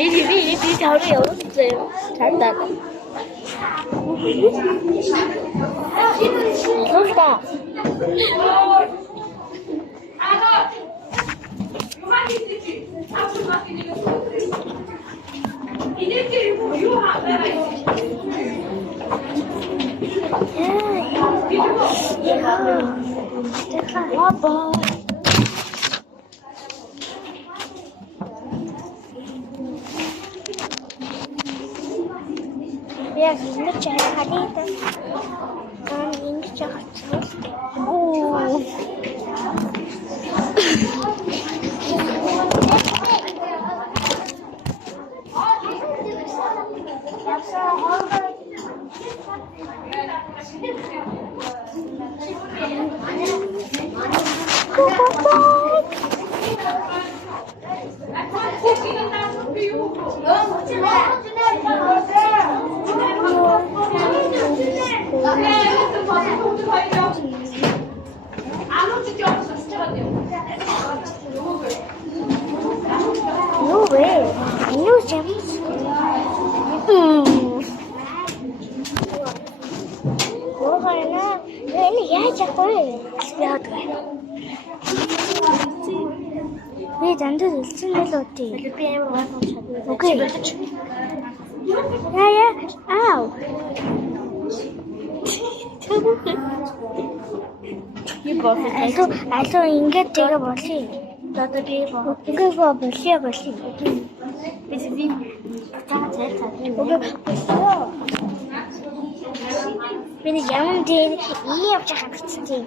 Би таврын явуулсан. Чандаа. Луста. Я замечаю Халида. Он не чахает. О. No way. No jumps. Ini ya cakap. Lihat kan. Ini jangan dulu loti. Okay. Ya. Ow. Also ingat tiga boleh. Надад би боо. Ингээ болио. Би цааш цааш. Би ямар дээр ийм явж байгаа гэсэн тийм.